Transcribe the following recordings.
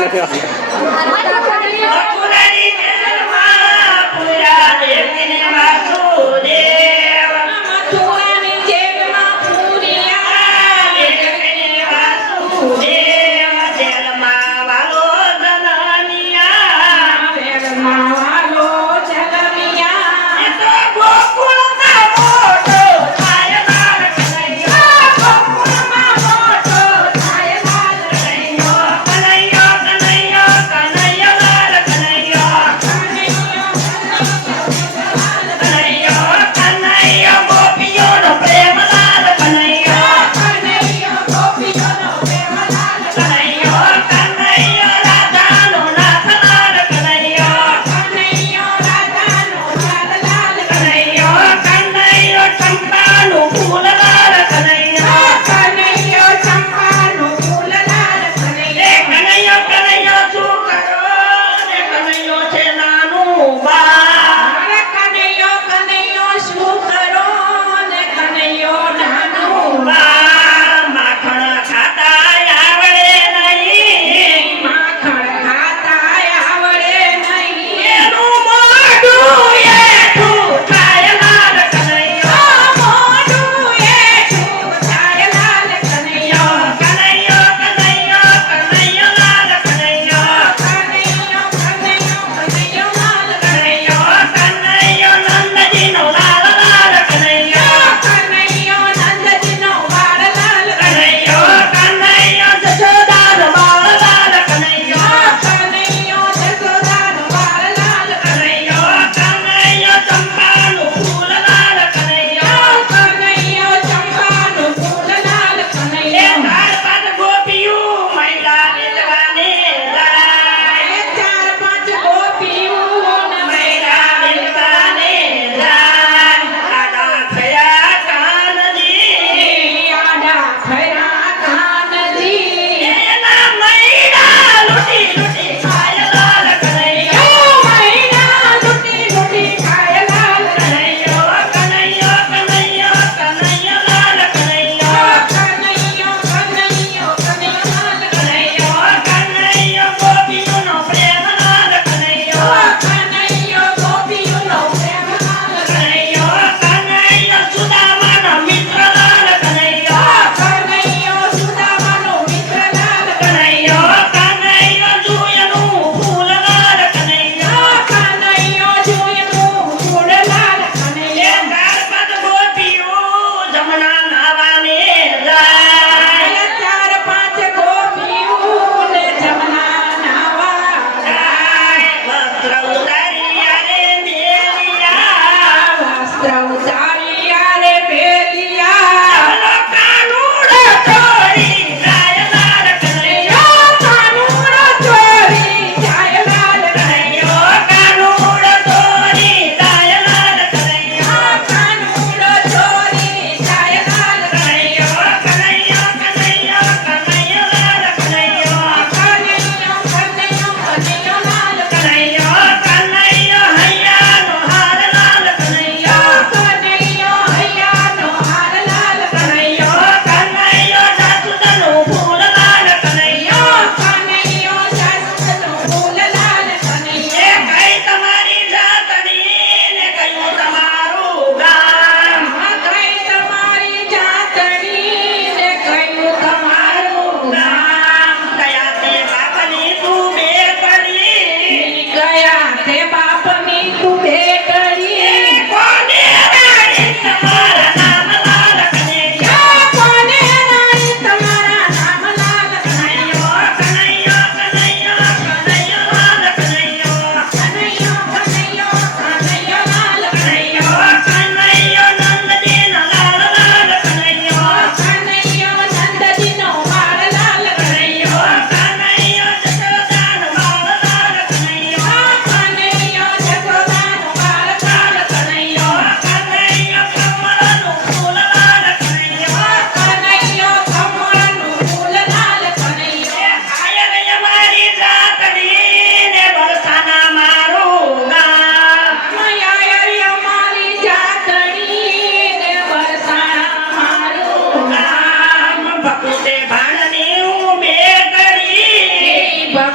કનૈયો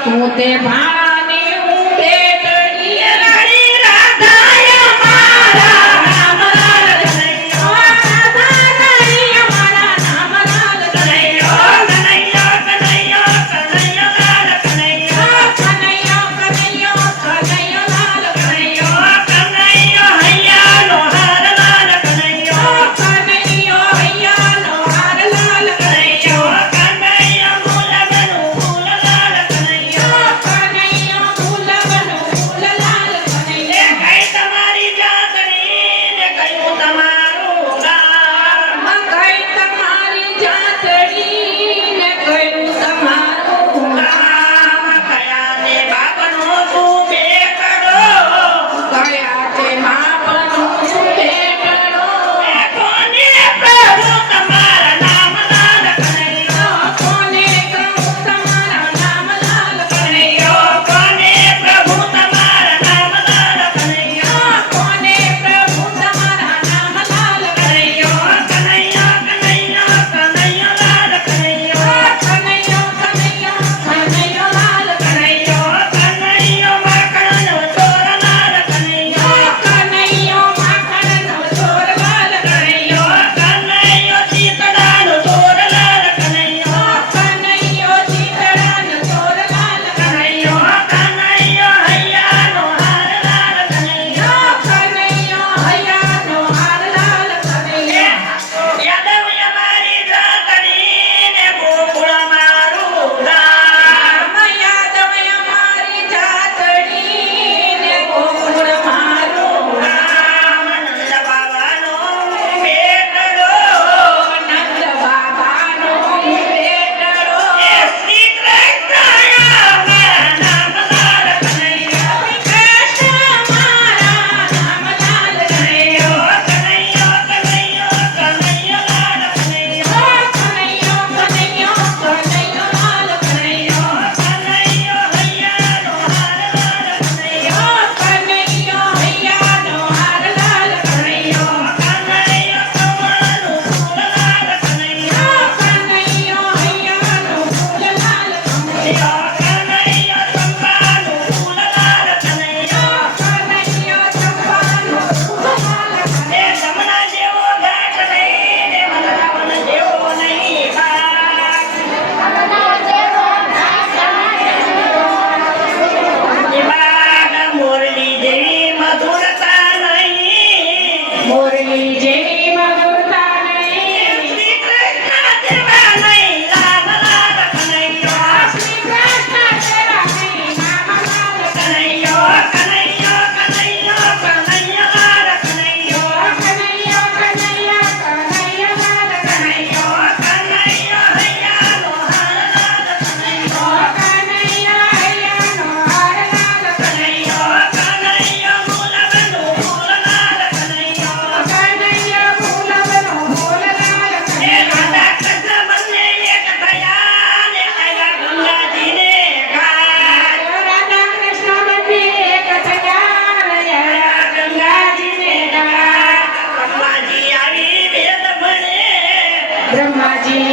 તું તે ભાણી હું બેટડી રાણી રાધાય મારા નામ લાલ કનૈયો રાધા કનૈયો મારા નામ લાલ કનૈયો કનૈયો કનૈયો કનૈયો લાલ કનૈયો કનૈયો કનૈયો કનૈયો લાલ કનૈયો કનૈયો હૈયાનો હાર લાલ કનૈયો કનૈયો હૈયાનો હાર લાલ કનૈયો કનૈયો મૂલવનું મૂલ લાલ કનૈયો કનૈયો મૂલવનું મૂલ લાલ કનૈયો કઈ તમારી જાતડી ને કયું તમારું ગામ કઈ તમારી જાતડી ને કયું તમારું ગામ કયા ને બાપનો તું બેટડો કયા તે બાપનો તું બેટડો કોને પ્રભુ તમારા નામ લાલ કનૈયો કોને કહું તમારા નામ લાલ કનૈયો કોને પ્રભુ તમારા નામ લાલ કનૈયો કોને પ્રભુ તમારા નામ લાલ કનૈયો કનૈયો કનૈયો કનૈયો લાલ કનૈયો કનૈયો કનૈયો કનૈયો લાલ કનૈયો કનૈયો માખણનો ચોર લાલ કનૈયો કનૈયો માખણનો ચોર લાલ કનૈયો કનૈયો ચીતડાનો ચોર લાલ કનૈયો કનૈયો ચીતડાનો ચોર લાલ કનૈયો કનૈયો હૈયાનો હાર લાલ કનૈયો કનૈયો હૈયાનો હાર લાલ કનૈયો યાદવ અમારી જાતડી ને ગોકુળ મારું ગામ યાદવ અમારી જાતડી ને ગોકુળ મારું ગામ નંદ બાબાનો બેટડો નંદ બાબાનો બેટડો શ્રી કૃષ્ણ મારા નામ લાલ કનૈયો કૃષ્ણ મારા નામ લાલ કનૈયો કનૈયો કનૈયો કનૈયો લાલ કનૈયો કનૈયો કનૈયો કનૈયો લાલ કનૈયો કનૈયો હૈયાનો હાર લાલ કનૈયો કનૈયો હૈયાનો હાર લાલ કનૈયો કનૈયો કમળનું ફૂલ લાલ કનૈયો કનૈયો હૈયાનો ફૂલ લાલ કનૈયો કનૈયો ચંપાનું ફૂલ લાલ કનૈયો કનૈયો ચંપાનું ફૂલ લાલ કનૈયો જમના જેવો ઘાટ નહીં ને વૃંદાવન જેવો નહીં ઘાટ બાગ મોરલી જેવી મધુરતા નહીં મોરલી જેવી મધુરતા નહીં શ્રી કૃષ્ણ જેવા નહીં લાલ લાલ કનૈયો શ્રી કૃષ્ણ જેવા નહીં નામ લાલ કનૈયો કનૈયો કનૈયો કનૈયો લાલ કનૈયો કનૈયો કનૈયો કનૈયો લાલ કનૈયો કનૈયો હૈયાનો હાર લાલ કનૈયો કનૈયો હૈયાનો હાર લાલ કનૈયો કનૈયો મૂલવનું મૂલ લાલ કનૈયો કનૈયો મૂલવનું મૂલ લાલ કનૈયો રાધા કૃષ્ણ બંને એક થયા ને આવ્યા ગંગાજીને ઘાટ રાધા કૃષ્ણ બંને એક થયા ને આવ્યા ગંગાજીને ઘાટ બ્રહ્માજી આવી વેદ ભણે બ્રહ્માજી